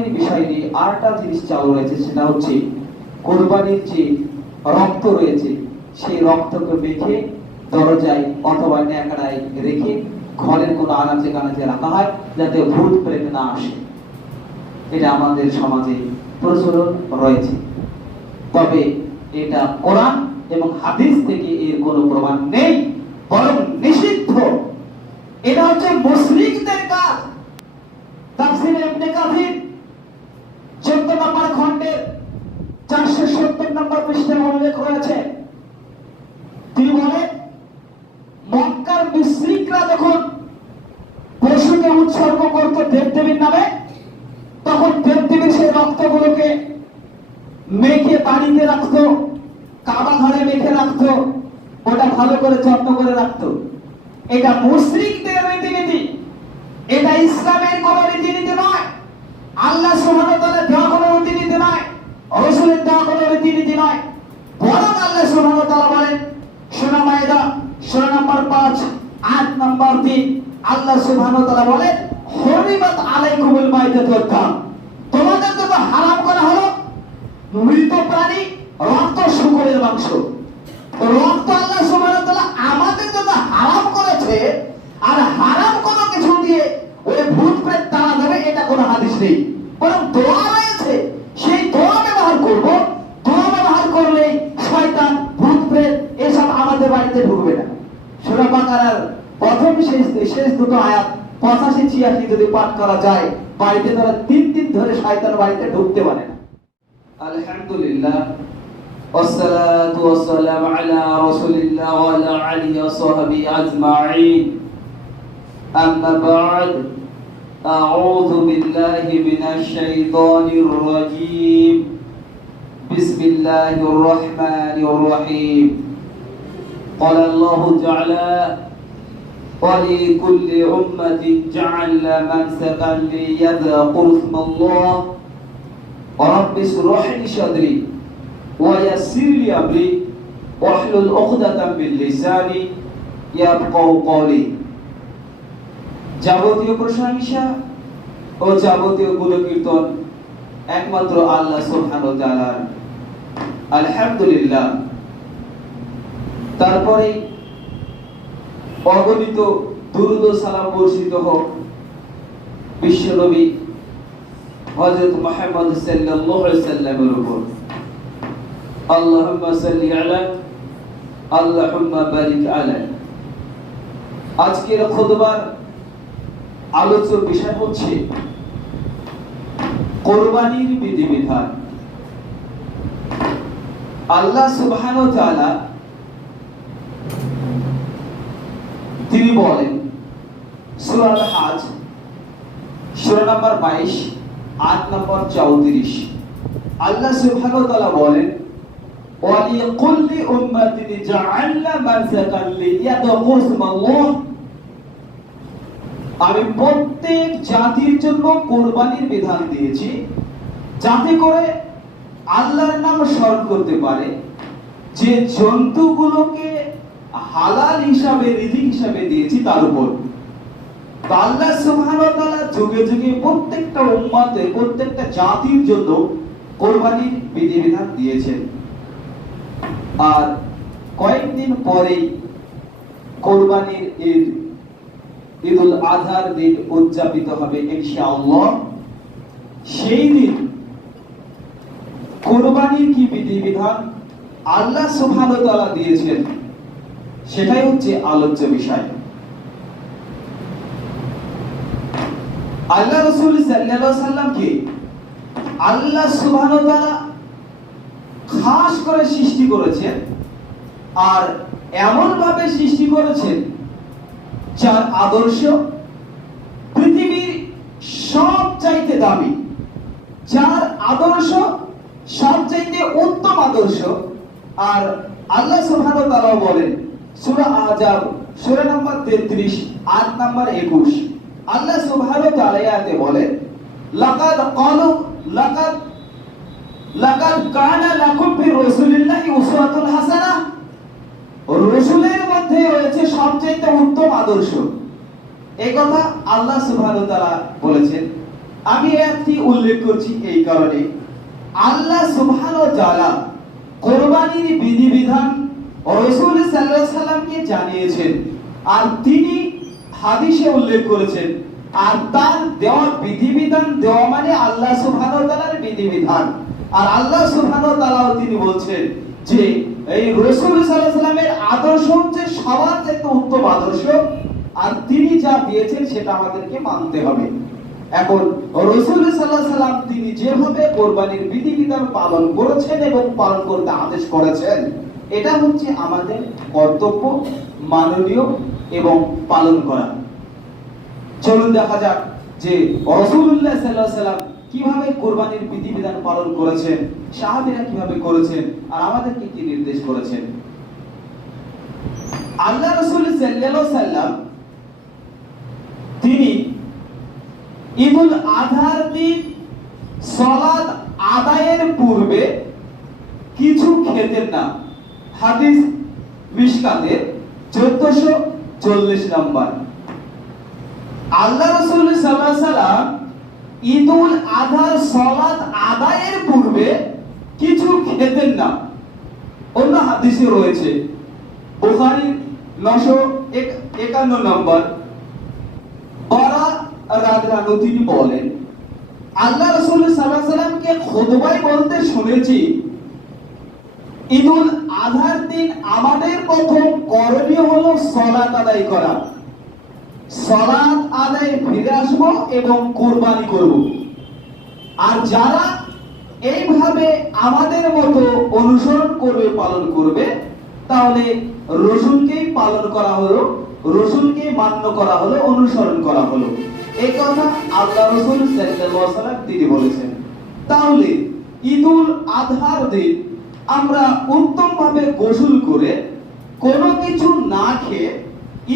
কোরবানির বিষয় নিয়ে আরেকটা জিনিস চালু রয়েছে, সেটা হচ্ছে কোরবানির যে রক্ত রয়েছে সেই রক্তকে মেখে দরজায় অথবা ন্যাকড়ায় রেখে ঘরের কোনো আনাচে কানাচে রাখা হয় যাতে ভূত প্রেত না আসে। এটা আমাদের সমাজে প্রচলন রয়েছে, তবে এটা কোরআন এবং হাদিস থেকে এর কোনো প্রমাণ নেই, বরং নিষিদ্ধ। এটা হচ্ছে মুশরিকদের কাজ। তাফসীরে ইবনে কাসির 14 নম্বর খণ্ডের 470 নম্বর পৃষ্ঠায় উল্লেখ রয়েছে। তিনি বলেন, মক্কার মুশরিকরা যখন পশুকে উৎসর্গ করত দেবদেবীর নামে, তখন দেবদেবীর সেই রক্তগুলোকে মেখে বাড়িতে রাখতো, কাবা ঘরে মেখে রাখতো, ওটা ভালো করে যত্ন করে রাখতো। এটা মুশরিকদের রীতিনীতি, এটা ইসলামের কোন রীতিনীতি নয়, আল্লাহ সুবহানাহু ওয়া তাআলা দেওয়া কোনো রীতিনীতি নয়, রাসূলের দেওয়া কোনো রীতিনীতি নয়। বরং আল্লাহ সুবহানাহু ওয়া তাআলা বলেন, সূরা মায়েদা সূরা নম্বর 5 আয়াত নম্বর 3, আল্লাহ সুবহানাহু ওয়া তাআলা বলেন, হুরিমাত আলাইকুমুল মাইতাতু ওয়াদ দাম, তোমাদের জন্য হারাম করা হলো মৃত প্রাণী, রক্ত, শূকরের মাংস। রক্ত আল্লাহ সুবহানাহু ওয়া তাআলা আমাদের জন্য হারাম করেছে, আর হারাম কোনো কিছু দিয়ে ওই ভূত প্রেত তাড়া যাবে এটা কোনো হাদিস নেই, বরং দোয়া রয়েছে, সেই দোয়া ব্যবহার করব। দোয়া ব্যবহার করলে শয়তান, ভূত প্রেত এসব আমাদের বাড়িতে ঢুকবে না। সূরা বাকারার প্রথম শেষ দুটো আয়াত 85-86 যদি পাঠ করা যায়, বাড়িতে তারা 3 দিন ধরে শয়তান বাড়িতে ঢুকতে পারে না। আলহামদুলিল্লাহ, والصلاة والسلام على رسول الله وعلى آله وصحبه أجمعين. أما بعد، أعوذ بالله من الشيطان الرجيم. بسم الله الرحمن الرحيم. قال الله تعالى: ولكل أمة جعلنا منسكا ليذكروا اسم الله رب اشرح لي صدري ويسر لي أمري واحلل عقدة من لساني يفقهوا قولي. যাবতীয় প্রশংসা ও যাবতীয় গুণকীর্তন একমাত্র আল্লাহ সুবহানাহু ওয়া তাআলার। আলহামদুলিল্লাহ। তারপরে অগণিত দুরূদ ও সালাম বর্ষিত হোক বিশ্বনবী হযরত মুহাম্মদ সাল্লাল্লাহু আলাইহি ওয়াসাল্লামের উপর। আল্লাহুম্মা সাল্লি আলা, আল্লাহুম্মা বারিক আলা। আজকের খুতবার আলোচ্য বিষয় হচ্ছে কোরবানির বিধিবিধান। আল্লাহ সুবহানাহু ওয়া তাআলা তিনি বলেন সূরা আল-হাজ সূরা নম্বর 22 আয়াত নম্বর 34, আল্লাহ সুবহানাহু ওয়া তাআলা বলেন, ওয়ালিকুল্লি উম্মাতিন জাআলনা মানসাকান লিয়াযকুরু ইসমাল্লাহ, আমি প্রত্যেক জাতির জন্য কোরবানির বিধান দিয়েছি যাতে করে আল্লাহর নাম স্মরণ করতে পারে। যে জন্তুগুলোকে হালাল হিসাবে, রিজিক হিসাবে দিয়েছি তার উপর। তো আল্লাহ সুবহানাহু ওয়া তাআলা যুগে যুগে প্রত্যেকটা উম্মতের, প্রত্যেকটা জাতির জন্য কোরবানির বিধিবিধান দিয়েছেন। আর কয়েকদিন পরেই কোরবানির ঈদ, ঈদুল আজহার দিন উদযাপিত হবে ইনশাআল্লাহ। সেই দিন কোরবানির কি বিধিবিধান আল্লাহ সুবহানাহু ওয়া তাআলা দিয়েছেন সেটাই হচ্ছে আলোচ্য বিষয়। আল্লাহ রাসূল সাল্লাল্লাহু আলাইহি ওয়াসাল্লামকে আল্লাহ সুবহানাহু ওয়া তাআলা খাস করে সৃষ্টি করেছেন, আর এমন ভাবে সৃষ্টি করেছেন যার আদর্শ পৃথিবীর সবচাইতে দামি, যার আদর্শ সবচাইতে উত্তম আদর্শ। আর আল্লাহ সুবহানাহু ওয়া তাআলা বলেন সূরা আহজাব সূরা নম্বর 33 আয়াত নম্বর 21, আল্লাহ সুবহানাহু ওয়া তাআলা আয়াতে বলেন, লাকাদ কানা লাকুম ফি রাসূলিল্লাহি উসওয়াতুন হাসানাহ, রাসূলের মধ্যে রয়েছে সবচেয়ে উত্তম আদর্শ। এই কথা আল্লাহ সুবহানাহু ওয়া তাআলা বলেছেন। আমি এই আয়াতটি উল্লেখ করছি এই কারণে, আল্লাহ সুবহানাহু ওয়া তাআলা কুরবানির বিধিবিধান রাসূল সাল্লাল্লাহু আলাইহি সাল্লামকে জানিয়েছেন, আর তিনি হাদিসে উল্লেখ করেছেন। আর তার দেওয়া বিধিবিধান দেওয়া মানে আল্লাহ সুবহানাহু ওয়া তাআলার বিধিবিধান। আর আল্লাহ সুবহানাহু ওয়া তাআলা তিনি বলছেন যে এই রাসূল সাল্লাল্লাহু আলাইহি সাল্লামের আদর্শ হচ্ছে সবার চেয়ে উত্তম আদর্শ, আর তিনি যা দিয়েছেন সেটা আমাদেরকে মানতে হবে। এখন রাসূল সাল্লাল্লাহু আলাইহি সাল্লাম তিনি যেভাবে কুরবানির বিধিবিধান পালন করেছেন এবং পালন করতে আদেশ করেছেন, এটা হচ্ছে আমাদের কর্তব্য, মাননীয় এবং পালন করা। চলুন দেখা যাক যে রাসূলুল্লাহ সাল্লাল্লাহু আলাইহি সাল্লাম কিভাবে কুরবানির বিধিবিধান পালন করেছেন, সাহাবীরা কিভাবে করেছেন, আর আমাদেরকে কি নির্দেশ করেছেন। আল্লাহ রাসূল সাল্লাল্লাহু আলাইহি সাল্লাম তিনি ঈদুল আযহার দিন সালাত আদায়ের পূর্বে কিছু খেতেন না। হাদিস মিশকাতের 1440 নম্বর। আল্লাহ রাসূল সাল্লাল্লাহু আলাইহি সাল্লাম ঈদুল আযহার সালাত আদায়ের পূর্বে কিছু খেতেন না। অন্য হাদিসে রয়েছে, বুখারী 951 নম্বর, বারা রাদিয়াল্লাহু তিনি বলেন, আল্লাহ রাসূল সাল্লাল্লাহু আলাইহি সাল্লামকে খুতবায় বলতে শুনেছি, ঈদুল আযহার দিন আমাদের প্রথম করণীয় হলো সালাত আদায় করা। সালাত আদায়ে ফিরে আসবো এবং কুরবানি করব। আর যারা এইভাবে আমাদের মতো অনুসরণ করবে, পালন করবে, তাহলে রাসূলকেই পালন করা হলো, রাসূলকে মান্য করা হলো, অনুসরণ করা হলো। এই কথা আল্লাহ রাসূল সাল্লাল্লাহু আলাইহি ওয়াসাল্লাম তিনি বলেছেন। তাহলে ঈদুল আযহার দিন আমরা উত্তমভাবে গোসল করে কোনো কিছু না খেয়ে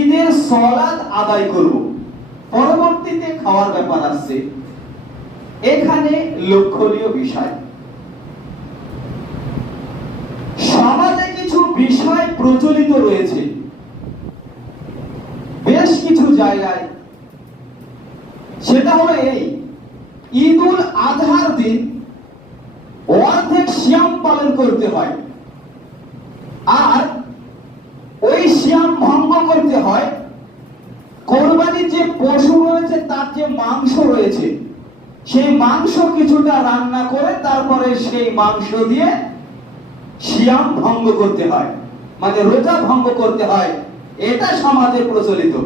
ঈদের সালাত আদায় করব। পরবর্তীতে খাওয়ার ব্যাপার আসছে। এখানে লক্ষণীয় বিষয়, সমাজে কিছু বিষয় প্রচলিত রয়েছে বেশ কিছু জায়গায়। সেটা হলো এই, ঈদুল আযহার দিন অর্ধেক সিয়াম পালন করতে হয়, আর ওই সিয়াম ভঙ্গ করতে হয় কোরবানির যে পশু রয়েছে তার যে মাংস রয়েছে, সেই মাংস কিছুটা রান্না করে তারপরে সেই মাংস দিয়ে সিয়াম ভঙ্গ করতে হয়, মানে রোজা ভঙ্গ করতে হয়। এটা সমাজে প্রচলিত।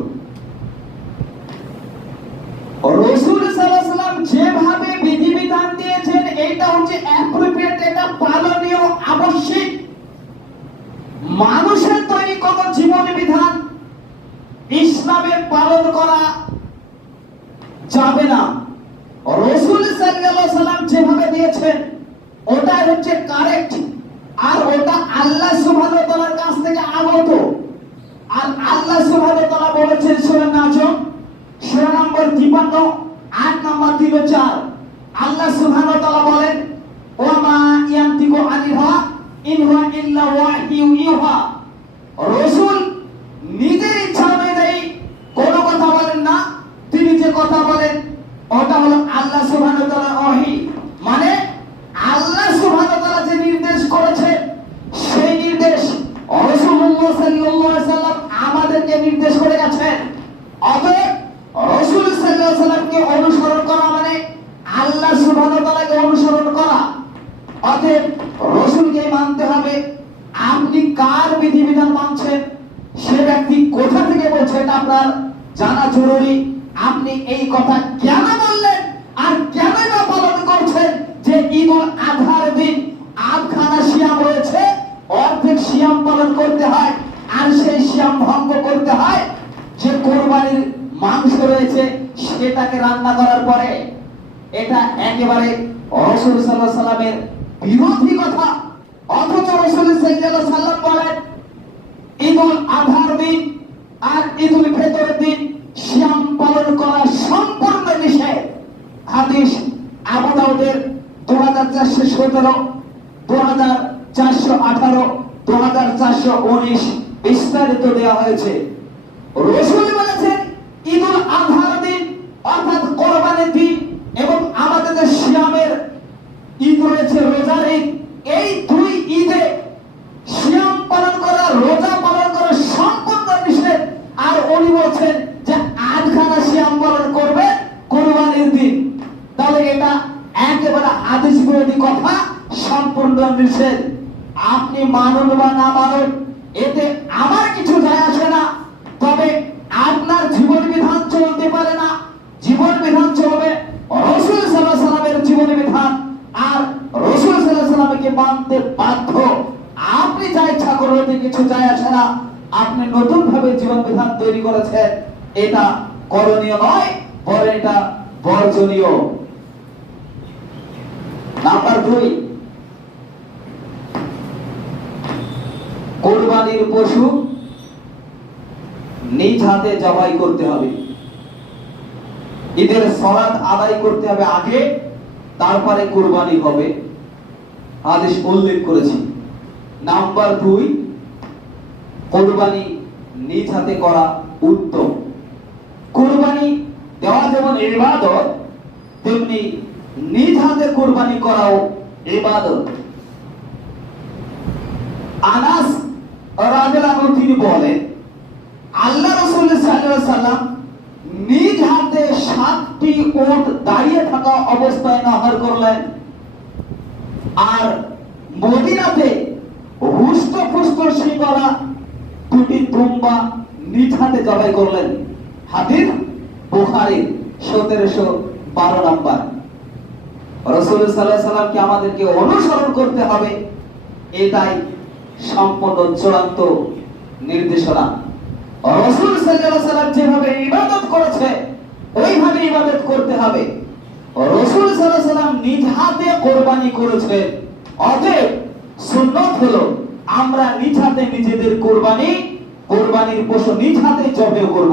রাসূল সাল্লাল্লাহু আলাইহি সাল্লাম যেভাবে বিধিবিধান দিয়েছেন এটা হচ্ছে অ্যাপ্রোপ্রিয়েট, এটা পালনীয়, আবশ্যক। মানুষের তৈরি কোন জীবন বিধান ইসলামে পালন করা যাবে না। রাসূল সাল্লাল্লাহু আলাইহি সাল্লাম যেভাবে দিয়েছেন ওটাই হচ্ছে কারেক্ট, আর ওটা আল্লাহ সুবহানাহু ওয়া তাআলার কাছ থেকে আগত। আর আল্লাহ সুবহানাহু ওয়া তাআলা বলেছেন সূরা নাজম সূরা নম্বর 53 8 নম্বর 3-4, আল্লাহ সুবহানাহু ওয়া তাআলা বলেন, ওয়া মা ইয়ানতিকু আনিল হাওয়া ইন হুয়া ইল্লা ওয়াহয়ু ইউহা। রাসূল নিজের ইচ্ছা অনুযায়ী কোনো কথা বলেন না, তিনি যে কথা বলেন ওটা হলো আল্লাহ সুবহানাহু ওয়া তাআলার ওহী। মানে আল্লাহ সুবহানাহু ওয়া তাআলা যে নির্দেশ করেছেন সেই নির্দেশ রাসূলুল্লাহ সাল্লাল্লাহু আলাইহি সাল্লাম আমাদেরকে নির্দেশ করে গেছেন। অতএব রাসূল সাল্লাল্লাহু আলাইহি সাল্লামকে অনুসরণ করা মানে আল্লাহ সুবহানাহু ওয়া তাআলাকে অনুসরণ করা। অতএব রাসূলকে মানতে হবে। আপনি কার বিধিবিধান মানছেন, সে ব্যক্তি কোথা থেকে বলছে এটা আপনার জানা জরুরি। আপনি এই কথা কেন বললেন আর কেন এটা পালন করছেন যে ঈদুল আযহার দিন আধখানা সিয়াম রয়েছে, অর্ধেক সিয়াম পালন করতে হয়, আর সেই সিয়াম ভঙ্গ করতে হয় যে কোরবানির মাংস রয়েছে সেটাকে রান্না করার পরে। এটা একেবারে রাসূল সাল্লাল্লাহু আলাইহি সাল্লামের বিরোধী কথা। অথচ রাসূল সাল্লাল্লাহু আলাইহি সাল্লাম বলেন ঈদুল আযহার দিন আর ঈদুল ফিতরের দিন সিয়াম পালন করা সম্পূর্ণ নিষেধ। হাদিস আবু দাউদের 2417, 2418, 2419 বিস্তারিত দেওয়া হয়েছে। রাসূল বলেছেন ঈদুল আযহার দিন অর্থাৎ কোরবানির দিন এবং রয়েছে রোজার ঈদ। এই দুই ঈদে সিয়াম পালন করা, রোজা পালন করা সম্পূর্ণ নিষেধ। আর উনি বলছেন যে 8খানা সিয়াম পালন করবে কুরবানির দিন। তাহলে এটা একেবারে হাদিস বিরোধী কথা, সম্পূর্ণ নিষেধ। আপনি মানুন বা না মানুন, এতে আমার কিছু যায় আসে না। তবে আপনার জীবন বিধান চলতে পারে না, জীবন বিধান চলবে রাসূল সাল্লাল্লাহু আলাইহি ওয়াসাল্লামের জীবন বিধান, আর রাসূল সাল্লাল্লাহু আলাইহি ওয়াসাল্লামকে মানতে বাধ্য। আপনি যা ইচ্ছা করতে কিছু যায় আসে না। আপনি নতুন ভাবে জীবন বিধান তৈরি করেছেন, এটা করণীয় নয়, বরং এটা বর্জনীয়। নাম্বার 2, কুরবানির পশু নিজ হাতে জবাই করতে হবে। ঈদের সালাত আদায় করতে হবে আগে, তারপরে কুরবানি হবে, হাদিস উল্লেখ করেছি। নাম্বার 2, কুরবানি নিজ হাতে করা উত্তম। কুরবানি দেওয়া যেমন ইবাদত, তেমনি নিজ হাতে কুরবানি করাও ইবাদত। আনাস রাদিয়াল্লাহু আনহু তিনি বলেন, আল্লাহ রাসূল সাল্লাল্লাহু আলাইহি ওয়াসাল্লাম নিজ হাতে 7টি উট দাঁড়িয়ে থাকা অবস্থায় নাহার করলেন, আর মদিনাতে হুষ্ট-পুষ্ট শিংওয়ালা 2টি দুম্বা নিজ হাতে জবাই করলেন। হাদিস বুখারী 1712 নম্বর। রাসূল সাল্লাল্লাহু আলাইহি ওয়াসাল্লামকে আমাদেরকে অনুসরণ করতে হবে, এটাই সম্পূর্ণ চূড়ান্ত নির্দেশনা। রাসূল সাল্লাল্লাহু আলাইহি ওয়াসাল্লাম যেভাবে ইবাদত করেছে ওইভাবে ইবাদত করতে হবে। রাসূল সাল্লাল্লাহু আলাইহি ওয়াসাল্লাম নিজ হাতে কুরবানি করেছে, অতএব সুন্নাত হলো আমরা নিজ হাতে নিজেদের কুরবানির পশু নিজ হাতে জবাই করব,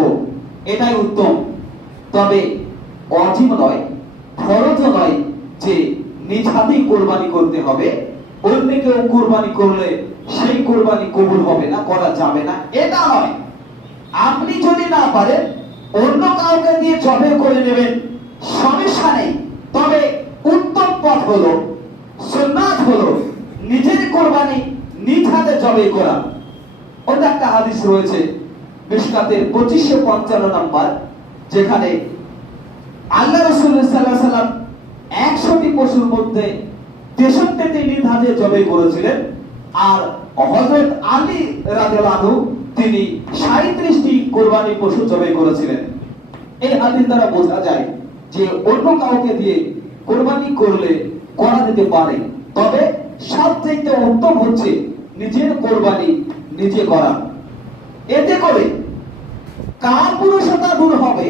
এটাই উত্তম। তবে ওয়াজিব নয়, ফরজ নয় যে নিজ হাতেই কুরবানি করতে হবে। অন্য কেউ কুরবানি করলে সেই কুরবানি কবুল হবে না, করা যাবে না, এটা নয়। আপনি যদি না পারেন অন্য কাউকে দিয়ে জবাই করে নেবেন, সমস্যা নেই। তবে উত্তম পথ হলো, সুন্নাত হলো নিজের কুরবানি নিজ হাতে জবাই করা। অন্য একটা হাদিস রয়েছে মিশকাতের 2555 নম্বর, যেখানে আল্লাহ রাসূল সাল্লাল্লাহু আলাইহি ওয়াসাল্লাম 100টি পশুর মধ্যে 63টি নিজ হাতে জবাই করেছিলেন, আর হযরত আলী রাদিয়াল্লাহু আনহু তিনি 37টি কুরবানি পশু জবাই করেছিলেন। এই হাদিস দ্বারা বোঝা যায় যে অন্য কাউকে দিয়ে কুরবানি করলে করা যেতে পারে, তবে সবথেকে উত্তম হচ্ছে নিজের কুরবানি নিজে করা। এতে করে কাপুরুষতা দূর হবে,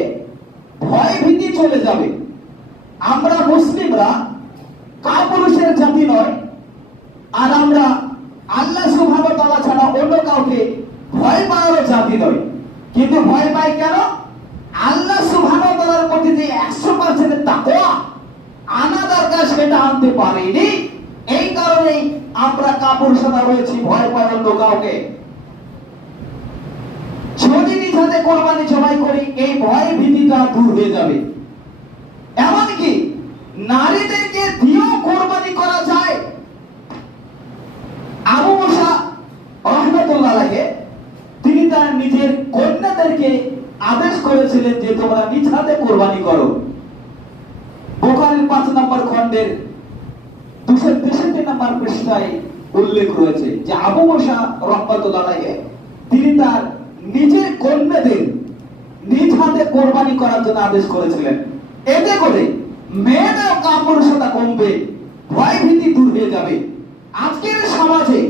ভয় ভীতি চলে যাবে। আমরা মুসলিমরা কাপুরুষের জাতি নয়, আর আমরা আল্লাহ সুবহানাহু ওয়া তাআলা ছাড়া অন্য কাউকে ভয় পাওয়ার জাতি নয়। কিন্তু ভয় পাই কেন? আল্লাহ সুবহানাহু ওয়া তাআলার প্রতি যে 100% তাকওয়া আনা দরকার সেটা আনতে পারিনি, এই কারণেই আমরা কাপুরুষতা রয়েছি, ভয় পাই অন্য কাউকে। যদি নিজ হাতে কোরবানি জবাই করি, এই ভয় ভীতিটা দূর হয়ে যাবে। এমনকি নারীদেরকে দিয়েও কোরবানি করা যায়। আবু মুসা রাহমাতুল্লাহ আলাইহি তিনি তার নিজের কন্যাদেরকে আদেশ করেছিলেন যে তোমরা নিজ হাতে কোরবানি করো। বুখারীর 5 নম্বর খণ্ডের 263 নম্বর পৃষ্ঠায় উল্লেখ রয়েছে যে আবু মুসা রাহমাতুল্লাহ আলাইহি তিনি তার নিজের কন্যাদের নিজ হাতে কোরবানি করার জন্য আদেশ করেছিলেন। এতে করে মেয়েদের কাপুরুষতা কমবে, ভয় ভীতি দূর হয়ে যাবে। আজকের সমাজে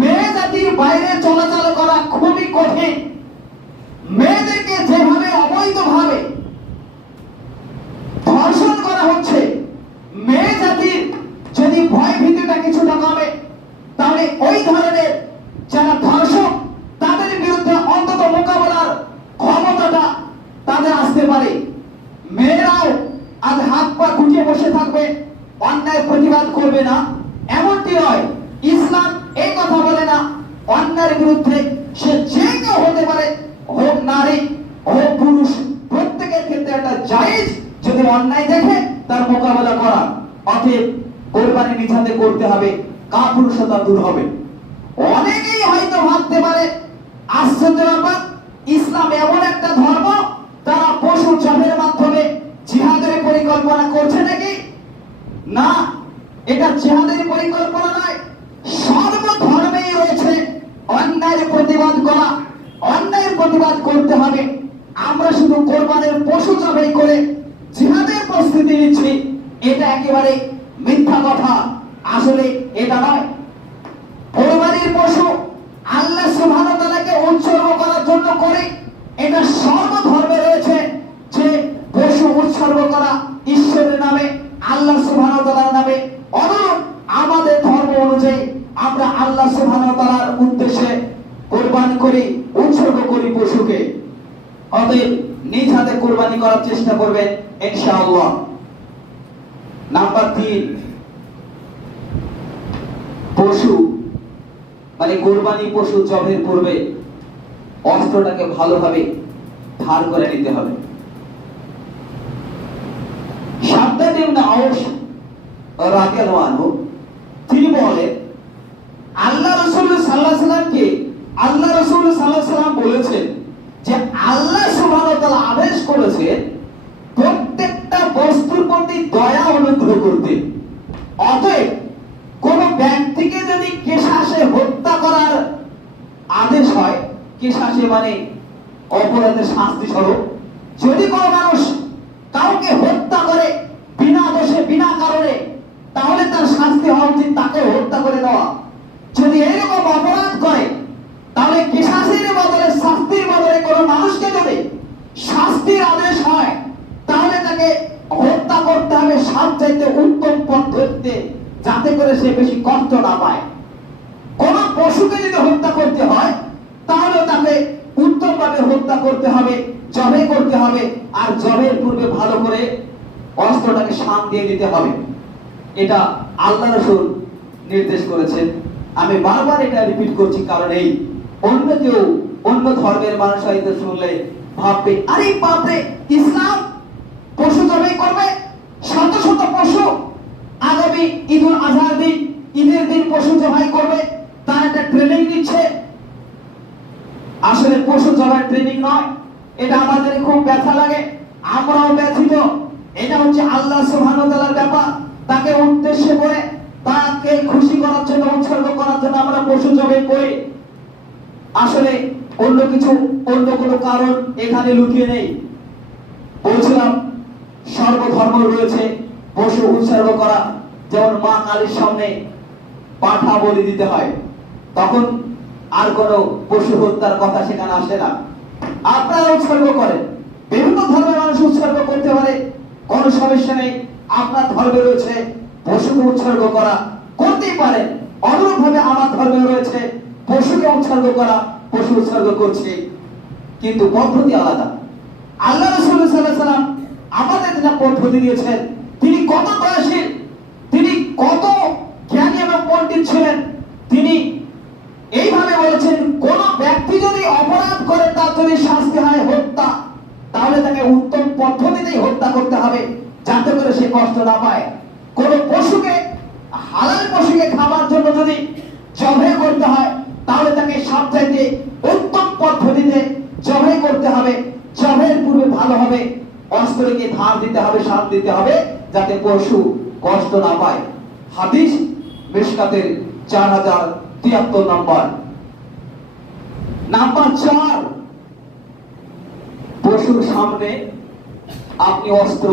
মেয়ে জাতির বাইরে চলাচল করা খুবই কঠিন। মেয়েদেরকে যেভাবে অবৈধভাবে ধর্ষণ করা হচ্ছে, মেয়ে জাতির যদি ভয় ভীতিটা কিছুটা কমে, তাহলে ওই ধরনের যারা ধর্ষক তাদের বিরুদ্ধে অন্তত মোকাবেলার ক্ষমতাটা তাদের আসতে পারে। মেয়েরাও আজ হাত পা গুটিয়ে বসে থাকবে, অন্যায় প্রতিবাদ করবে না, এমনটি নয়। ইসলাম এই কথা বলে না, অন্যায়ের বিরুদ্ধে সে যে কেউ হতে পারে, হোক নারী হোক পুরুষ, প্রত্যেকের ক্ষেত্রে একটা জায়েজ যদি অন্যায় দেখে তার মোকাবেলা করা। অতএব কোরবানি নিজ হাতে করতে হবে, কাপুরুষতা দূর হবে। অনেকেই হয়তো ভাবতে পারে আশ্চর্য ব্যাপার, ইসলাম এমন একটা ধর্ম তারা পশু জবের মাধ্যমে জিহাদের পরিকল্পনা করছে নাকি? না, এটা জিহাদের পরিকল্পনা নয়। সর্ব ধর্মেই রয়েছে অন্যায়ের প্রতিবাদ করা, অন্যায়ের প্রতিবাদ করতে হবে। আমরা শুধু কোরবানের পশু জবাই করে জিহাদের প্রস্তুতি নিচ্ছি, এটা একেবারে মিথ্যা কথা। আসলে এটা নয়। কোরবানির পশু আল্লাহ সুবহানাহু ওয়া তাআলাকে উৎসর্গ করার জন্য করে। এটা সর্ব ধর্মে রয়েছে যে পশু উৎসর্গ করা ঈশ্বরের নামে, আল্লাহ সুবহানাহু ওয়া তাআলার নামে। অনুরূপ আমাদের ধর্ম অনুযায়ী আমরা আল্লাহ সুবহানাহু ওয়া তাআলার উদ্দেশ্যে কোরবানি করি, উৎসর্গ করি পশুকে। অতএব নিজ হাতে কোরবানি করার চেষ্টা করবেন ইনশাআল্লাহ। নাম্বার 3, পশু মানে কোরবানি পশু জবের পূর্বে অস্ত্রটাকে ভালোভাবে ধার করে নিতে হবে। শাদ্দাদ ইবনে আওস রাদিয়াল্লাহু আনহু তিনি বলেন, আল্লাহ রাসূল সাল্লাল্লাহু আলাইহি সাল্লামকে আল্লাহ রাসূল সাল্লাল্লাহু আলাইহি সাল্লাম বলেছেন যে আল্লাহ সুবহানাহু ওয়া তাআলা আদেশ করেছেন প্রত্যেকটা বস্তুর প্রতি দয়া অনুগ্রহ করতে। অতএব কোন ব্যক্তিকে যদি কিসাসে হত্যা করার আদেশ হয়, কিসাসে মানে অপরাধের শাস্তি স্বরূপ, যদি কোনো মানুষ কাউকে হত্যা করে বিনা দোষে বিনা কারণে, তাহলে তার শাস্তি হওয়া উচিত তাকে হত্যা করে দেওয়া। যদি এরকম অপরাধ করে, তাহলে কিসাসের বদলে শাস্তির বদলে কোনো মানুষকে যদি শাস্তির আদেশ হয়, তাহলে তাকে হত্যা করতে হবে সবচাইতে উত্তম পদ্ধতিতে, যাতে করে সে বেশি কষ্ট না পায়। কোন পশুকে যদি হত্যা করতে হয়, তাহলে তাকে উত্তম ভাবে হত্যা করতে হবে, জবাই করতে হবে। আর জবের পূর্বে ভালো করে অস্ত্রটাকে শান দিয়ে দিতে হবে। এটা আল্লাহ রাসূল নির্দেশ করেছেন। আমি বারবার এটা রিপিট করছি, কারণ এই অন্য কেউ অন্য ধর্মের মানুষ হয়তো শুনলে ভাববে, আরে বাপরে, ইসলাম পশু জবাই করবে, শত শত পশু আগামী ঈদুল আজহার দিন, ঈদের দিন পশু জবাই করবে, তার একটা ট্রেনিং দিচ্ছে। আসলে পশু জবাই ট্রেনিং নয়। এটা আমাদের খুব ব্যথা লাগে, আমরাও ব্যথিত। এটা হচ্ছে আল্লাহ সুবহানাহু ওয়া তাআলার ব্যাপার। তাকে উদ্দেশ্য করে, তাকে খুশি করার জন্য, উৎসর্গ করার জন্য আমরা পশু জবাই করি। আসলে অন্য কিছু, অন্য কোনো কারণ এখানে লুকিয়ে নেই। বলছিলাম সর্বধর্ম রয়েছে পশু উৎসর্গ করা। যেমন মা কালীর সামনে পাঠা বলি দিতে হয়, তখন আর কোনো পশু হত্যার কথা সেখানে আসে না। আপনারা উৎসর্গ করেন, বিভিন্ন ধর্মের মানুষ উৎসর্গ করতে পারে, কোনো সমস্যা নেই। আপনার ধর্মে রয়েছে পশুকে উৎসর্গ করা, করতেই পারেন। অনুরূপ ভাবে আমার ধর্মে রয়েছে পশুকে উৎসর্গ করা, পশু উৎসর্গ করছে, কিন্তু পদ্ধতি আলাদা। আল্লাহ রাসূল সাল্লাল্লাহু আলাইহি সাল্লাম আমাদের যেটা পদ্ধতি দিয়েছেন, তিনি কত দয়াশীল, তিনি কত জ্ঞানী এবং পণ্ডিত ছিলেন। তিনি এইভাবে বলেছেন, কোন ব্যক্তি যদি অপরাধ করে, তার যদি শাস্তি হয় হত্যা, তাহলে তাকে উত্তম পদ্ধতিতেই হত্যা করতে হবে, যাতে করে সে কষ্ট না পায়। কোন পশুকে, হালাল পশুকে খাবার জন্য যদি জবাই করতে হয়, তাহলে তাকে সবচাইতে উত্তম পদ্ধতিতে জবাই করতে হবে। জবাইয়ের পূর্বে ভালোভাবে অস্ত্রকে ধার দিতে হবে, শান দিতে হবে, যাতে পশু কষ্ট না পায়। হাদিস মিশকাতের 4073 নম্বর। নাম্বার 4, পশুর সামনে আপনি অস্ত্র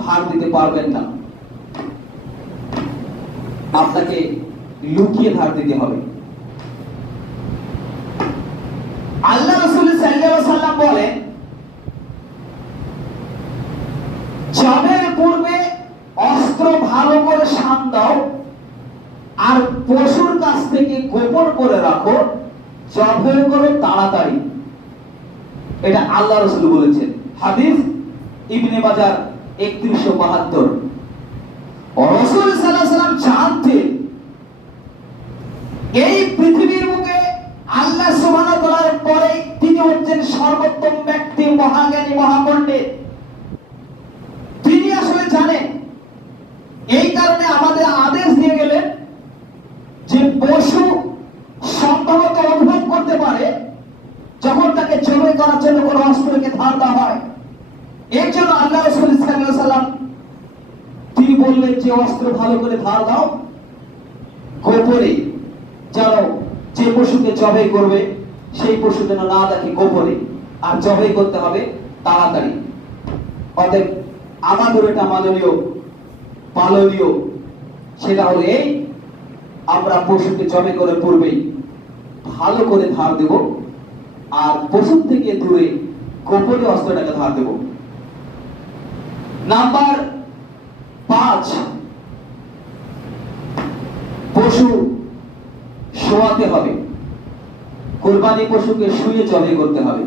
ধার দিতে পারবেন না, আপনাকে লুকিয়ে ধার দিতে হবে। আল্লাহ রাসূল সাল্লাল্লাহু আলাইহি ওয়াসাল্লাম বলেন, জবের পূর্বে অস্ত্র ভালো করে শান দাও, আর পশুর কাছ থেকে গোপন করে রাখো, জবাই করো তাড়াতাড়ি। এটা আল্লাহ রাসূল বলেছেন। হাদিস ইবনে মাজাহ 3172। রাসূল সাল্লাল্লাহু আলাইহি ওয়াসাল্লাম জানতেন এই পৃথিবীর বুকে আল্লাহ সুবহানাহু ওয়া তাআলার পরে তিনি হচ্ছেন সর্বোত্তম ব্যক্তি, মহাজ্ঞানী, মহাপণ্ডিত। তিনি আসলে জানেন। এই কারণে আমাদের পশুদের যে অস্ত্র ভালো করে ধার দাও, গোপনে যেন যে পশুকে জবাই করবে সেই পশু যেন না দেখে, গোপনে। আর জবাই করতে হবে তাড়াতাড়ি। অতএব আমাদের এটা পালনীয় সেটা হলো এই, আমরা পশুকে জবাই করার পূর্বেই ভালো করে ধার দেব, আর পশু থেকে দূরে গোপনে অস্ত্রটাকে ধার দেব। নাম্বার 5, পশু শোয়াতে হবে। কুরবানি পশুকে শুয়ে জবাই করতে হবে।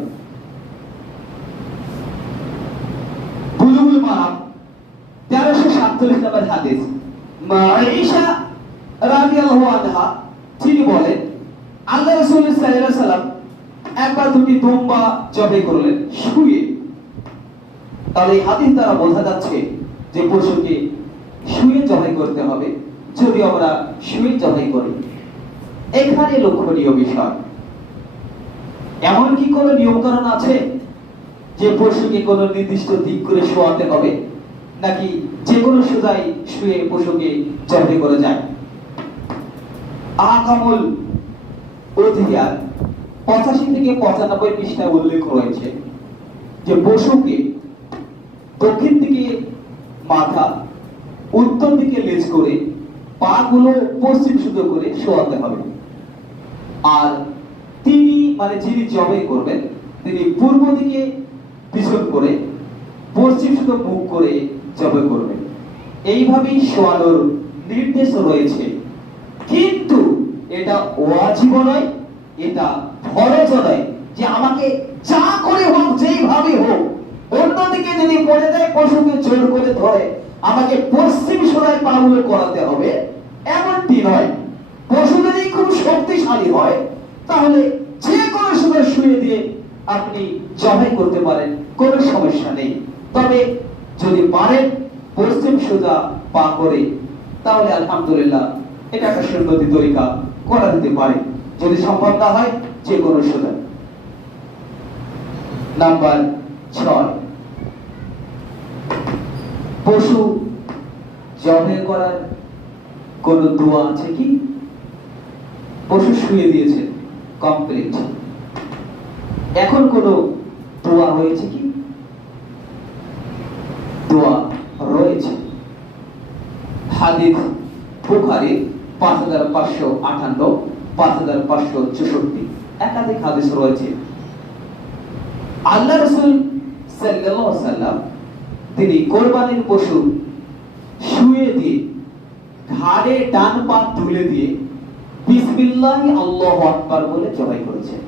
বুলুগুল মারাম 1347 নম্বর হাদিস, মাঈশা রাদিয়াল্লাহু আনহা তিনি বলেন, আল্লাহ রাসূল সাল্লাল্লাহু আলাইহি সাল্লাম একবার দুটি দুম্বা জবাই করলেন শুয়ে। তাহলে এই হাদিস দ্বারা বোঝা যাচ্ছে যে পশুকে শুয়ে জবাই করতে হবে। যদি আমরা শুয়ে জবাই করি, এখানে লক্ষণীয় বিষয়, এমন কি কোনো নিয়ম কানুন আছে যে পশুকে কোনো নির্দিষ্ট দিক করে শোয়াতে হবে, নাকি যে কোনো সোজাই শুয়ে পশুকে জবাই করা যায়? আহকামুল উযহিয়ার 85 থেকে 95 পৃষ্ঠায় উল্লেখ রয়েছে যে পশুকে দক্ষিণ দিকে মাথা, উত্তর দিকে লেজ করে, পা গুলো পশ্চিম শুদ্ধ করে শোয়াতে হবে। আর তিনি মানে যিনি জবাই করবেন তিনি পূর্ব দিকে পিছন করে, পশ্চিম শুদ্ধ মুখ করে জবাই করবেন। এইভাবেই শোয়ানোর নির্দেশ রয়েছে। কিন্তু এটা ওয়াজিব নয়, এটা ফরজ নয় যে আমাকে যা করে হোক, যেইভাবে হোক, অন্যদিকে যদি পড়ে যায় পশুকে জোর করে ধরে আমাকে পশ্চিম সোনায় পাগুলো করাতে হবে, এমনটি নয়। পশু যদি খুব শক্তিশালী হয় তাহলে যে কোনো সময় শুয়ে দিয়ে আপনি জবাই করতে পারেন, কোনো সমস্যা নেই। তবে যদি পারেন পশ্চিম সোজা পা করে, তাহলে আলহামদুলিল্লাহ এটা একটা সুন্নতি তরিকা করা যেতে পারে। যদি সম্ভব না হয় যে কোনো সোজা। নাম্বার 6, পশু জবাই করার কোন দোয়া আছে কি? পশু শুয়ে দিয়েছে কমপ্লিট, এখন কোন দোয়া হয়েছে কি? দোয়া রয়েছে। হাদিস বুখারী 5558, 5564 একাধিক হাদিস রয়েছে। আল্লাহ রাসূল সাল্লাল্লাহু আলাইহি ওয়াসাল্লাম তিনি কোরবানির পশু শুয়ে দিয়ে ঘাড়ে ডান পা তুলে দিয়ে বিসমিল্লাহি আল্লাহু আকবার বলে জবাই করেছেন।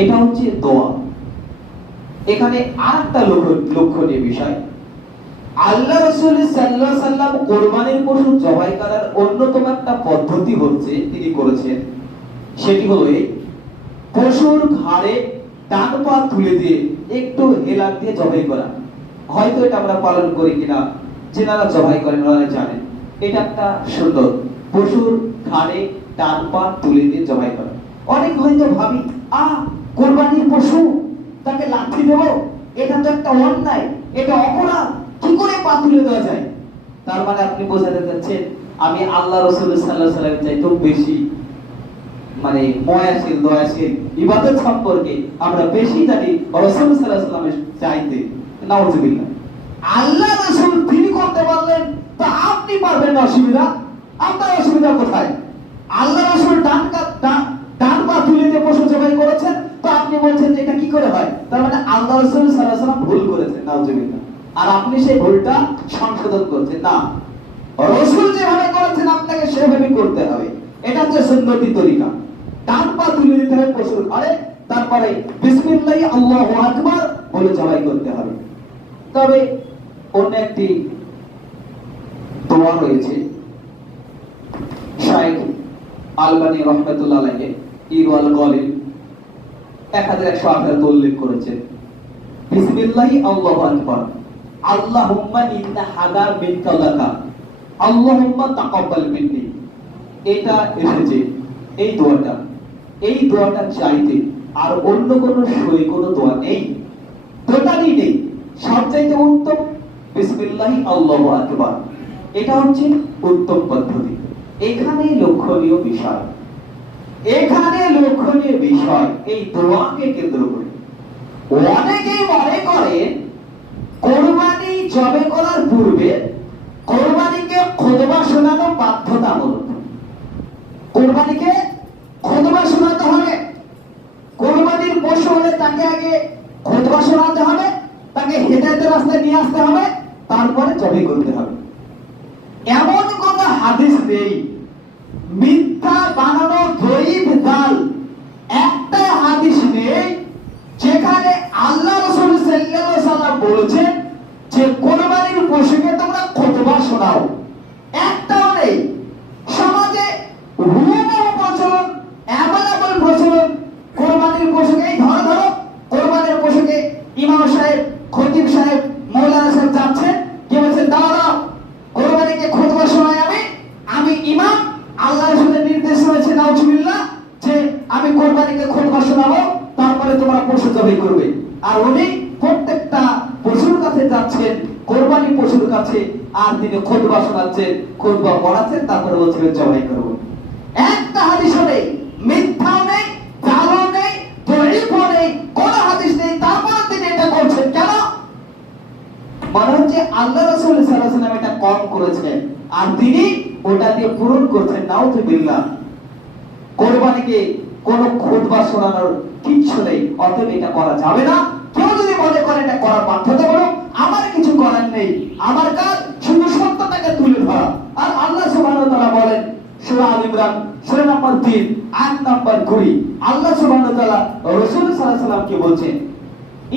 এটা হচ্ছে দোয়া। এখানে আরেকটা লক্ষণীয় বিষয়, আল্লাহ রাসূল সাল্লাল্লাহু আলাইহি ওয়াসাল্লাম কোরবানির পশু জবাই করার অন্যতম একটা পদ্ধতি হচ্ছে তিনি করেছেন, সেটি হলো এই, পশুর ঘাড়ে ডান পা তুলে দিয়ে একটু হেলান দিয়ে জবাই করা। হয়তো এটা আমরা পালন করি কিনা, যারা জবাই করেন ওরা জানেন। এটা একটা সুন্দর, পশুর ঘাড়ে ডান পা তুলে দিয়ে জবাই করা। অনেক হয়তো ভাবি, কোরবানির পশু, তাকে লাথি দেব, এটা তো একটা অন্যায়, এটা অপরাধ, কি করে পা তুলে দেওয়া যায়? তার মানে আপনি বোঝাতে চাচ্ছেন আমি আল্লাহ রাসূল সাল্লাল্লাহু আলাইহি ওয়াসাল্লাম চাইতে বেশি মানে ময়াশীল, দয়াশীল, ইবাদত সম্পর্কে আমরা বেশি জানি রাসূল সাল্লাল্লাহু আলাইহি ওয়াসাল্লামের চাইতে। নাউযুবিল্লাহ। আল্লাহ রাসূল তিনি করতে পারলেন, তা আপনি পারবেন না, অসুবিধা? আপনার অসুবিধা কোথায়? আল্লাহ রাসূল ডান পা তুলে দিয়ে পশু জবাই করেছেন, তো আপনি বলছেন যে এটা কি করে হয়? তার মানে আল্লাহ রাসূল সাল্লাল্লাহু আলাইহি ওয়াসাল্লাম ভুল করেছেন। নাউযুবিল্লাহ। আর আপনি সেই ভুলটা সংশোধন করছেন। না, রাসূল যেভাবে করেছেন আপনাকে সেভাবেই করতে হবে। এটা হচ্ছে সুন্নতি তরিকা। ডান পা তুলে দিতে হবে পশুর ঘাড়ে, তারপরে বিসমিল্লাহি আল্লাহু আকবার বলে জবাই করতে হবে। তবে অন্য একটি দোয়া রয়েছে, শাইখ আলবানী রাহমাতুল্লাহ আলাইহি ইরওয়াল গলিল 1118 উল্লেখ করেছেন, বিসমিল্লাহি আল্লাহু আকবার, আল্লাহুম্মা ইন্না হাদা মিনকা লাকা, আল্লাহুম্মা তাকাব্বাল মিন্নি। এটা এসেছে এই দোয়াটা চাইতে আর অন্য কোন সই কোন দোয়া নেই, টোটালি নেই। সবচাইতে উত্তম বিসমিল্লাহি আল্লাহু আকবার। এটা হচ্ছে উত্তম পদ্ধতি। এখানে লক্ষণীয় বিষয়, এই দোয়াকে কেন্দ্র করে অনেকেই মনে করেন কোরবানি জবে করার পূর্বে কোরবানিকে খুতবা শোনানো বাধ্যতামূলক। কোরবানিকে খুতবা শোনাতে হবে, কোরবানির পশু হলে তাকে আগে খুতবা শোনাতে হবে, তাকে হেদায়েতের রাস্তায় নিয়ে আসতে হবে, তারপরে জবে করতে হবে। এমন কোন হাদিস নেই, মিথ্যা বানানো দইব জাল একটা হাদিস নেই যেখানে আল্লাহ রাসূল সাল্লাল্লাহু আলাইহি ওয়াসাল্লাম বলেছেন যে কোরবানির পশুকে তোমরা খুতবা শোনাও। একটাও নেই। সমাজে হুবহু প্রচলন, অ্যাভেলেবল প্রচলন, কোরবানির পশুকে ধরো কোরবানির পশুকে ইমাম সাহেব, খতিব সাহেব, মাওলানা সাহেব যাচ্ছেন, কি বলছেন, দাঁড়াও কোরবানিকে খুতবা শোনাই আমি ইমাম, আল্লাহ রাসূলের নির্দেশ হয়েছে নাউজুবিল্লাহ যে আমি কোরবানিকে খুতবা শোনাবো, তারপরে তোমরা পশু জবাই করবে। আর উনি প্রত্যেকটা পশুর কাছে যাচ্ছেন, কোরবানি পশুর কাছে, আর তিনি খুতবা শোনাচ্ছেন, খুতবা পড়াচ্ছেন, তারপরে বলছেন জবাই করব। একটা হাদিসও নেই, মিথ্যাও নেই, জালও নেই, দঈফও নেই, কোন হাদিস নেই, তারপরে তিনি এটা করছেন কেন? মনে হচ্ছে আল্লাহ রাসূল সাল্লাল্লাহু আলাইহি ওয়াসাল্লাম এটা কম করেছেন আর তিনি ওটা দিয়ে পূরণ করছেন। নাউজুবিল্লাহ। কোরবানিকে কোন খুতবা শোনানোর কিচ্ছু নেই, অতএব এটা করা যাবে না। কেউ যদি মনে করে এটা করা বাধ্যতামূলক, আমার কিছু করার নেই, আমার কাজ শুধু সত্যটাকে তুলে ধরা। আর আল্লাহ সুবহানাহু ওয়া তাআলা বলেন সূরা আল ইমরান সূরা নম্বর 3 আয়াত নম্বর 20, আল্লাহ সুবহানাহু ওয়া তাআলা রাসূল সাল্লাল্লাহু আলাইহি ওয়াসাল্লামকে বলছেন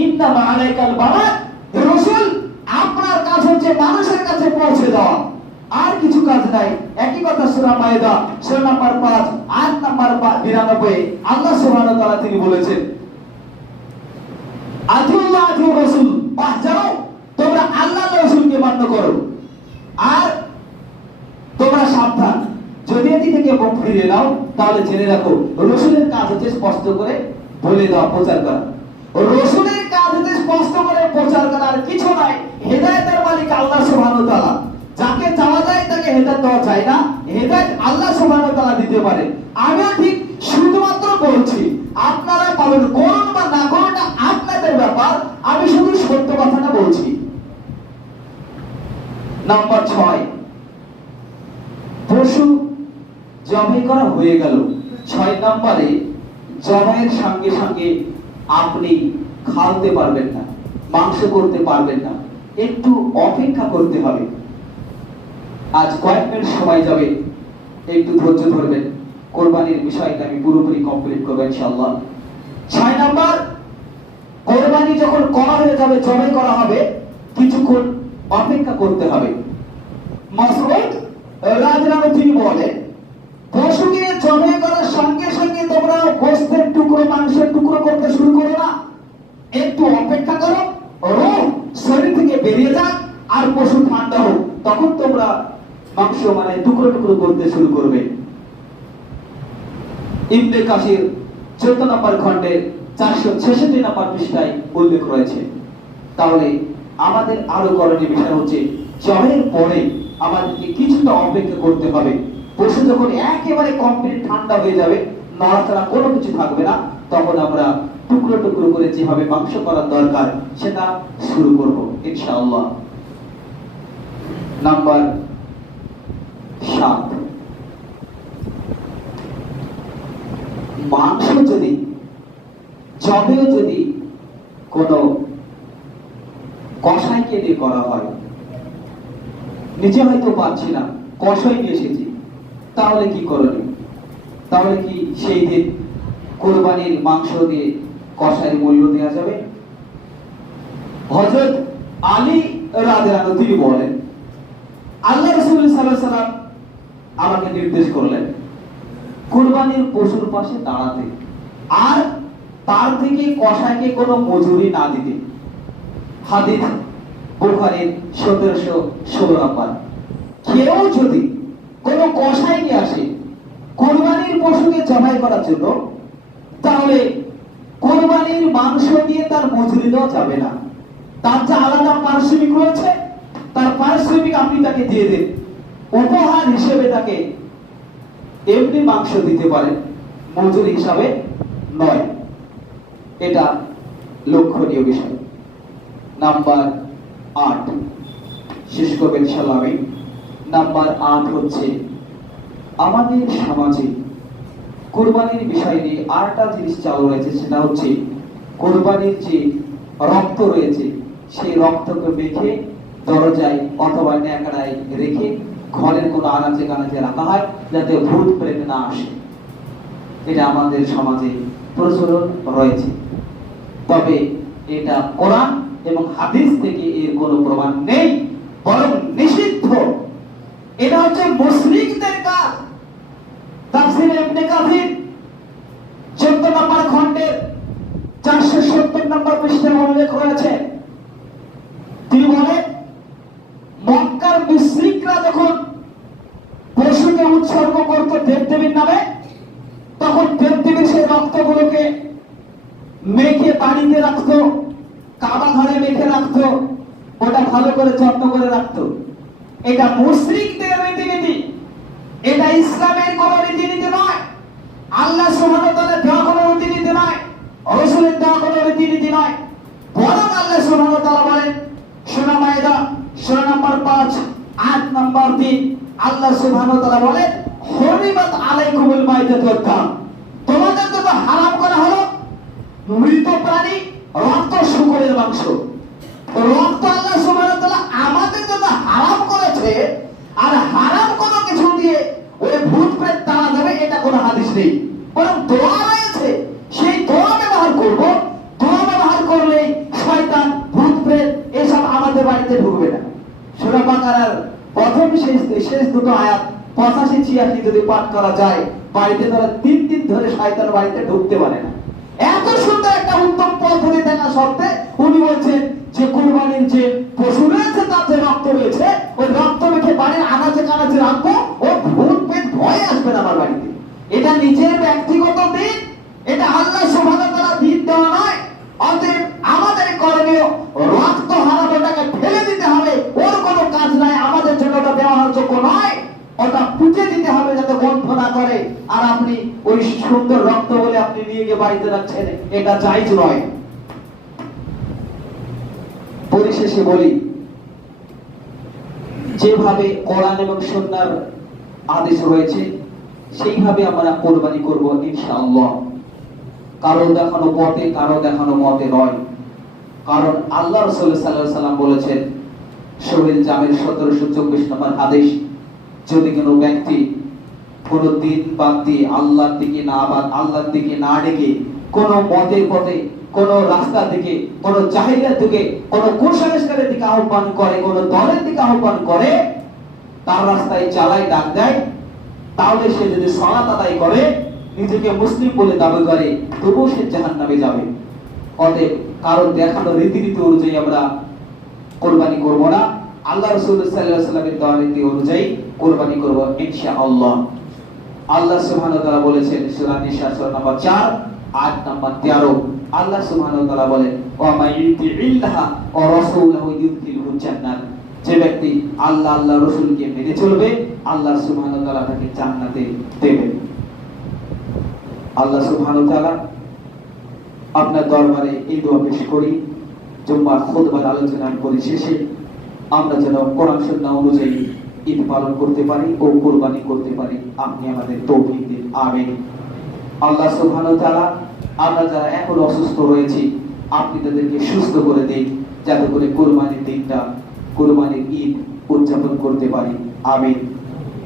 ইন্নামা আলাইকাল বালাগ, রাসূল আপনার কাজ হচ্ছে মানুষের কাছে পৌঁছে দেওয়া, আর কিছু কাজ নাই। একই কথা সূরা মায়েদা সূরা নম্বর 5 আয়াত নম্বর 92, আল্লাহ সুবহানাহু ওয়া তাআলা তিনি বলেছেন আতিউল্লাহ আতিউর রাসূল যাও তোমরা আল্লাহ রাসূলকে মান্য করো, আর তোমরা সাবধান যদি এটি থেকে মুখ ফিরিয়ে নাও তাহলে জেনে রাখো রাসূলের কাজ হচ্ছে স্পষ্ট করে বলে দেওয়া, প্রচার করা। রাসূলের কাজ হচ্ছে স্পষ্ট করে প্রচার করা, আর কিছু নাই। হেদায়েতের মালিক আল্লাহ সুবহানাহু ওয়া তাআলা, যাকে চাওয়া যায় তাকে হেদায়েত দেওয়া যায় না, হেদায়েত আল্লাহ সুবহানাহু ওয়া তাআলা দিতে পারে। আমিও ঠিক শুধুমাত্র বলছি, আপনারা পালন করুন বা না করুন এটা আপনাদের ব্যাপার, আমি শুধু সত্য কথাটা বলছি। নাম্বার 6, পশু জবাই করা হয়ে গেল। 6 নম্বরে জবাইয়ের সঙ্গে সঙ্গে আপনি খাওয়াতে পারবেন না, মাংস করতে পারবেন না, একটু অপেক্ষা করতে হবে। আজ কয়েক মিনিট সময় যাবে, একটু ধৈর্য ধরবেন, কোরবানির বিষয়টা আমি পুরোপুরি কমপ্লিট করব ইনশাআল্লাহ। 6 নাম্বার, কোরবানি যখন করা হয়ে যাবে, জবাই করা হবে, কিছুক্ষণ অপেক্ষা করতে হবে। মাসউদ রাদিয়াল্লাহু তিনি বলেন পশুকে জবাই করার সঙ্গে সঙ্গে তোমরা গোশতের টুকরো, মাংসের টুকরো করতে শুরু করো না, একটু অপেক্ষা করো, রূহ শরীর থেকে বেরিয়ে যাক আর পশু ঠান্ডা হোক, তখন তোমরা মাংস মানে টুকরো টুকরো করতে শুরু করবে। ইবনে কাসির 14 নম্বর খণ্ডে 466 নম্বর পৃষ্ঠায় উল্লেখ রয়েছে। তাহলে আমাদের আরো করণীয় বিষয় হচ্ছে জবাইয়ের পরে আমাদেরকে কিছুটা অপেক্ষা করতে হবে। পশু যখন একেবারে কমপ্লিট ঠান্ডা হয়ে যাবে, নড়াচড়া কোনো কিছু থাকবে না, তখন আমরা টুকরো টুকরো করে যেভাবে মাংস করার দরকার সেটা শুরু করব ইনশাআল্লাহ। নাম্বার 7, মাংস যদি জবেও যদি কোনো কষাইকে দিয়ে করা হয়, নিজে হয়তো পাচ্ছি না, কষাই নিয়ে এসেছি, তাহলে কি করণীয়? তাহলে কি সেই দিন কোরবানির মাংস দিয়ে কষাইয়ের মূল্য দেওয়া যাবে? হযরত আলী রাদিয়াল্লাহু তিনি বলেন আল্লাহ রাসূল সাল্লাল্লাহু আলাইহি ওয়াসাল্লাম আমাকে নির্দেশ করলেন কুরবানির পশুর পাশে দাঁড়াতে আর তার থেকে কসাইকে কোনো মজুরি না দিতে। হাদিস বুখারীর 1716 নম্বর। কেউ যদি কোনো কসাই নিয়ে আসে কুরবানির পশুকে জবাই করার জন্য, তাহলে কুরবানির মাংস দিয়ে তার মজুরি দেওয়া যাবে না। তার যে আলাদা পারিশ্রমিক রয়েছে, তার পারিশ্রমিক আপনি তাকে দিয়ে দেন। উপহার হিসেবে তাকে এমনি মাংস দিতে পারেন, মজুরি হিসাবে নয়। এটা লক্ষণীয় বিষয়। নাম্বার 8 শেষ করবেন ইনশাআল্লাহ। নাম্বার 8 হচ্ছে আমাদের সমাজে কুরবানির বিষয় নিয়ে আরেকটা জিনিস চালু রয়েছে, সেটা হচ্ছে কুরবানির যে রক্ত রয়েছে সেই রক্তকে মেখে দরজায় অথবা ন্যাকড়ায় রেখে ঘরের কোনো আনাচে কানাচে রাখা হয় যাতে ভূত প্রেত না আসে। এটা আমাদের সমাজে প্রচলন রয়েছে, তবে এটা কোরআন এবং হাদিস থেকে এর কোনো প্রমাণ নেই, বরং নিষিদ্ধ। এটা হচ্ছে মুশরিকদের কাজ। তাফসীর ইবনে কাসির 14 নম্বর খণ্ডের 470 নম্বর পৃষ্ঠায় উল্লেখ রয়েছে। তিনি বলেন, মক্কার মুশরিকরা যখন পশুকে উৎসর্গ করত দেবদেবীর নামে, তখন দেবদেবীর সেই রক্তগুলোকে মেখে বাড়িতে রাখতো, কাবা ঘরে মেখে রাখতো, ওটা ভালো করে যত্ন করে রাখতো। এটা মুশরিকদের রীতিনীতি, এটা ইসলামের কোন রীতিনীতি নয়, আল্লাহ সুবহানাহু ওয়া তাআলা দেওয়া কোন রীতিনীতি নয়, রাসূলের দেওয়া কোন রীতিনীতি নয়। বরং আল্লাহ সুবহানাহু ওয়া তাআলা বলেন, সূরা মাইদা সূরা নম্বর 5 আয়াত নম্বর 3, আল্লাহ সুবহানাহু ওয়া তাআলা বলেন, হুরিমাত আলাইকুমুল মাইদাতু ওয়াদ দাম, তোমাদের জন্য হারাম করা হলো মৃত প্রাণী, রক্ত, শূকরের মাংস। রক্ত আল্লাহ সুবহানাহু ওয়া তাআলা আমাদের জন্য হারাম করেছে, আর হারাম কোনো কিছু দিয়ে ওই ভূত প্রেত তাড়া যাবে এটা কোনো হাদিস নেই, বরং দোয়া রয়েছে, সেই দোয়া ব্যবহার করব। দোয়া ব্যবহার করলে শয়তান, ভূত প্রেত এসব আমাদের বাড়িতে ঢুকবে না। সূরা বাকারার প্রথম শেষ দুটো আয়াত 85-86 যদি পাঠ করা যায়, বাড়িতে ধরে 3 দিন ধরে শয়তান বাড়িতে ঢুকতে পারে না। এত সুন্দর একটা উত্তম পদ্ধতি থাকা সত্ত্বে উনি বলছেন যে কুরবানির যে পশু রয়েছে তার যে রক্ত রয়েছে, ওই রক্ত মেখে বাড়ির আনাচে কানাচে রাখবো, ও ভূত পেট ভয় আসবে না আমার বাড়িতে। এটা নিজের ব্যক্তিগত দিন, এটা আল্লাহ সুবহানাহু ওয়া তাআলা দিন দেওয়া নয়। অতএব আমাদের করণীয় রক্ত হারানোটাকে ফেলে দিতে হবে, ওর কোনো কাজ নাই, আমাদের জন্য ওটা ব্যবহার যোগ্য নয়, ওটা পুঁতে দিতে হবে যাতে গন্ধ না করে। আর আপনি ওই সুন্দর রক্ত বলে আপনি নিয়ে গিয়ে বাড়িতে রাখছেন, এটা জায়েজ নয়। পরিশেষে বলি, যেভাবে কোরআন এবং সুন্নাহর আদেশ রয়েছে সেইভাবে আমরা কুরবানি করব ইনশাআল্লাহ। কারো দেখানো পথে, কারো দেখানো মতে নয়। কারণ আল্লাহ রাসূল সাল্লাল্লাহু আলাইহি সাল্লাম বলেছেন, সহিহ জামির 1724 নম্বর আদেশ, যদি কোনো ব্যক্তি কোন দিন বাদ দিয়ে আল্লাহর দিকে না ডেকে কোন মতের পথে, কোন রাস্তা থেকে, কোন জাহিলিয়াত থেকে, কোন কুসংস্কারের দিকে আহ্বান করে, কোন দলের দিকে আহ্বান করে, তার রাস্তায় চালায় ডাক দেয়, তাহলে সে যদি সালাত আদায় করে, নিজেকে মুসলিম বলে দাবি করে, তবুও সে জাহান্নামে যাবে। অতএব কারো দেখানো রীতিনীতি অনুযায়ী আমরা কুরবানি করব না, আল্লাহ রাসূল সাল্লাল্লাহু আলাইহি ওয়াসাল্লামের দেওয়া রীতি অনুযায়ী কুরবানি করব ইনশাআল্লাহ। আল্লাহ সুবহানাহু ওয়া তাআলা বলেছেন সূরা নিসা সূরা নম্বর 4 আয়াত নম্বর 13, আল্লাহ সুবহানাহু ওয়া তাআলা বলেন, ওয়া মাইয়ুতিইল্লাহা ওয়া রাসূলুহু ইউদখিলহু জান্নাত, যে ব্যক্তি আল্লাহ রাসূলকে মেনে চলবে, আল্লাহ সুবহানাহু ওয়া তাআলা তাকে জান্নাতে দেবেন। আল্লাহ সুবহানাহু ওয়া তাআলা আপনার দরবারে এই দোয়া পেশ করি, জুম্মার খুতবার আলোচনার পরিশেষে আমরা যেন কোরআন সুন্নাহ অনুযায়ী ঈদ পালন করতে পারি ও কুরবানি করতে পারি, আপনি আমাদের তৌফিক দিন, আমিন। আল্লাহ সুবহানাহু ওয়া তাআলা আমরা যারা এখন অসুস্থ রয়েছি, আপনি তাদেরকে সুস্থ করে দিন, যাতে করে কুরবানির দিনটা, কুরবানির ঈদ উদযাপন করতে পারি, আমিন।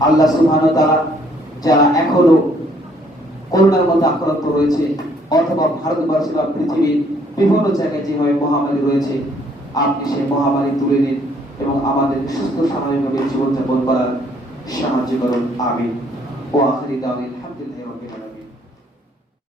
আল্লাহ সুবহানাহু ওয়া তাআলা যারা এখনো করোনার মধ্যে আক্রান্ত রয়েছে, অথবা ভারতবর্ষ বা পৃথিবীর বিভিন্ন জায়গায় যেভাবে মহামারী রয়েছে, আপনি সেই মহামারী তুলে নিন এবং আমাদের সুস্থ স্বাভাবিকভাবে জীবনযাপন করার সাহায্য করুন, আমিন। ও আখিরি দাওয়ানা